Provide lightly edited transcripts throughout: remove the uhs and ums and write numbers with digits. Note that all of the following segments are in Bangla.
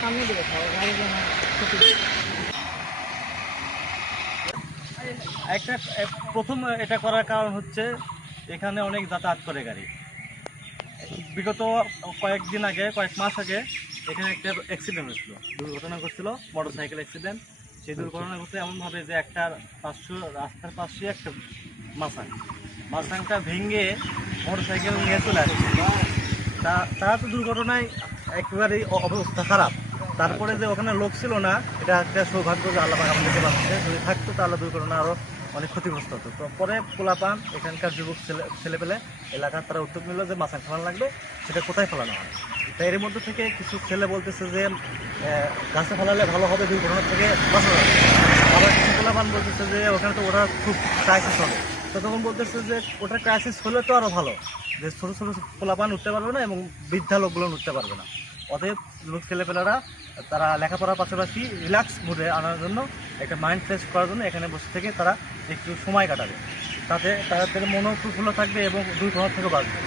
সামনে দিকে খাও, গাড়ি যেন একটা প্রথম এটা করার কারণ হচ্ছে এখানে অনেক যাতায়াত করে গাড়ি। বিগত কয়েক মাস আগে এখানে একটা অ্যাক্সিডেন্ট হয়েছিল, দুর্ঘটনা ঘটছিল, মোটরসাইকেল অ্যাক্সিডেন্ট। সেই দুর্ঘটনা ঘটছে এমনভাবে যে একটা রাস্তার পাশে একটা মাসাংটা ভেঙে মোটরসাইকেল নিয়ে চলে আসছে। তারা তো দুর্ঘটনায় একেবারেই অবস্থা খারাপ। তারপরে যে ওখানে লোক ছিল না, এটা একটা সৌভাগ্য যে আল্লাহ আমাদেরকে বাঁচাচ্ছে। যদি থাকতো তাহলে দুর্ঘটনা আরও অনেক ক্ষতিগ্রস্ত হতো। তো পরে পোলাপান এখানকার যুবক ছেলেপেলে এলাকার তারা উদ্যোগ নিল যে মাছাং ফেলানো লাগবে, সেটা কোথায় ফেলানো হয়। তাই এর মধ্যে থেকে কিছু ছেলে বলতেছে যে গাছে ফেলালে ভালো হবে, দুর্ঘটনার থেকে বাঁচানো যাবে। আবার কিছু পোলাপান বলতেছে যে ওখানে তো ওরা খুব ক্রাইসিস হবে। তো তখন বলতেছে যে ওটা ক্রাইসিস হলে তো আরও ভালো, যে ছোটো ছোটো পোলাপান উঠতে পারবে না এবং বৃদ্ধা লোকগুলো উঠতে পারবে না। অতএব লোক ছেলেপেলেরা তারা লেখাপড়ার পাশাপাশি রিল্যাক্স মুডে আনার জন্য, একটা মাইন্ড ফ্রেশ করার জন্য এখানে বসে থেকে তারা একটু সময় কাটাবে, তাতে তাদের মনও প্রফুল্ল থাকবে এবং দুর্ঘটনা থেকেও বাঁচবে।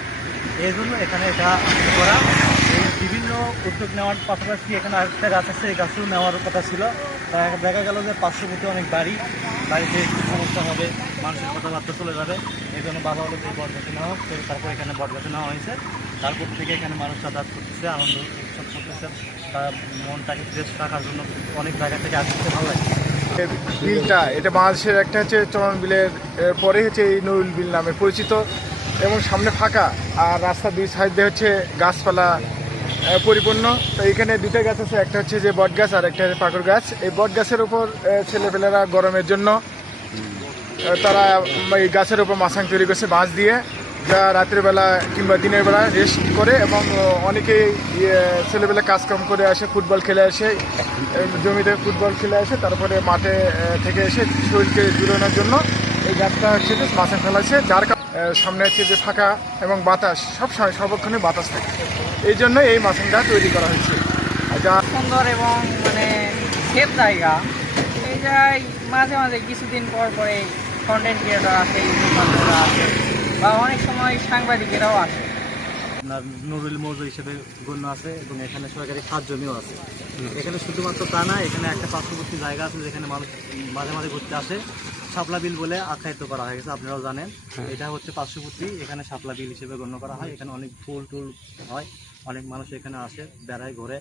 এই জন্য এখানে এটা করা। এই বিভিন্ন উদ্যোগ নেওয়ার পাশাপাশি এখানে আরেকটা গাছ আছে, এই গাছও নেওয়ার কথা ছিল। দেখা গেল যে পার্শ্ববর্তী অনেক বাড়িতে একটু সমস্যা হবে, মানুষের কথাবার্তা চলে যাবে। এই জন্য বাবা হলো যে বটগাছে নেওয়া, তারপর এখানে বটগাছে নেওয়া হয়েছে। তারপর থেকে এখানে মানুষ যাতায়াত করতেছে, আনন্দ উৎসব করতেছে, তার মনটাকে ফ্রেশ রাখার জন্য অনেক জায়গা থেকে আসতে ভালো লাগে। বিলটা এটা বাংলাদেশের একটা হচ্ছে চলন বিলের পরে হচ্ছে এই নুরুল বিল নামে পরিচিত, এবং সামনে ফাঁকা আর রাস্তা দুই সাইডে হচ্ছে গাছপালা পরিপূর্ণ। তো এখানে দুটো গাছ আছে, একটা হচ্ছে যে বট গাছ আর একটা হচ্ছে পাকুড় গাছ। এই বট গাছের উপর ছেলেপেলেরা গরমের জন্য তারা এই গাছের উপর মাছাং তৈরি করছে বাঁশ দিয়ে, যা রাতের বেলা কিংবা দিনের বেলা রেস্ট করে। এবং অনেকেই ছেলেবেলা কাজকাম করে আসে, ফুটবল খেলে আসে, জমিতে ফুটবল খেলে আসে, তারপরে মাঠে থেকে এসে শরীরকে জুড়ানোর জন্য এই গাছটা হচ্ছে যে মাছাং ফেলাছে, যার সামনে হচ্ছে যে ফাঁকা এবং বাতাস সবসময় সর্বক্ষণে বাতাস থাকে। এই জন্য এই মাছাংটা তৈরি করা হয়েছে। যা সুন্দর এবং সেফ জায়গা। এই জায়গায় মাঝে মাঝে কিছুদিন পর পরে কন্টেন্ট ক্রিয়েটর আসে, ইউটিউবাররা আসে, বা অনেক সময় সাংবাদিকেরাও আসে। আপনার নুরুল মৌজা হিসেবে গণ্য আছে এবং এখানে সরকারি খাত জমিও আছে। এখানে শুধুমাত্র তা না, এখানে একটা পার্শ্ববর্তী জায়গা আছে যেখানে মানুষ মাঝে মাঝে ঘুরতে আসে। শাপলা বিল বলে আখ্যায়িত করা হয়ে গেছে, আপনারাও জানেন। এটা হচ্ছে পার্শ্ববর্তী, এখানে শাপলা বিল হিসেবে গণ্য করা হয়। এখানে অনেক ফুল টুল হয়, অনেক মানুষ এখানে আসে, বেড়ায়, ঘোরে।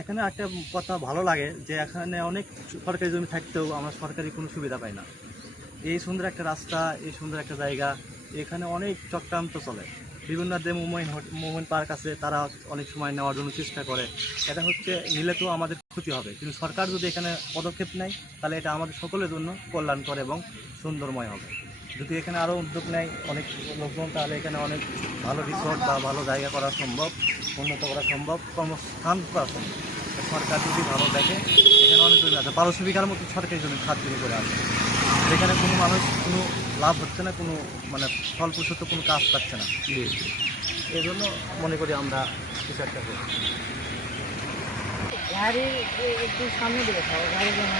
এখানে একটা কথা ভালো লাগে যে এখানে অনেক সরকারি জমি থাকতেও আমরা সরকারি কোনো সুবিধা পাই না। এই সুন্দর একটা রাস্তা, এই সুন্দর একটা জায়গা, এখানে অনেক চক্রান্ত চলে। বিভিন্ন যে মুভমেন্ট পার্ক আছে, তারা অনেক সময় নেওয়ার জন্য চেষ্টা করে। এটা হচ্ছে নিলে তো আমাদের ক্ষতি হবে, কিন্তু সরকার যদি এখানে পদক্ষেপ নেয় তাহলে এটা আমাদের সকলের জন্য কল্যাণকর এবং সুন্দরময় হবে। যদি এখানে আরও উদ্যোগ নেয় অনেক লোকজন, তাহলে এখানে অনেক ভালো রিসোর্ট বা ভালো জায়গা করা সম্ভব, উন্নত করা সম্ভব, কর্মস্থান করা সম্ভব। সরকার যদি ভালো দেখে, এখানে অনেক জমি আছে, 1200 বিঘার মতো সরকারি জমি খাত জমি করে আছে, যেখানে কোনো মানুষ কোনো লাভ হচ্ছে না, কোনো ফলপ্রসূ কোনো কাজ পাচ্ছে না। এই জন্য মনে করি আমরা কিছু একটা করি। গাড়ি একটু সামনে দিকে খাও, গাড়ি যেন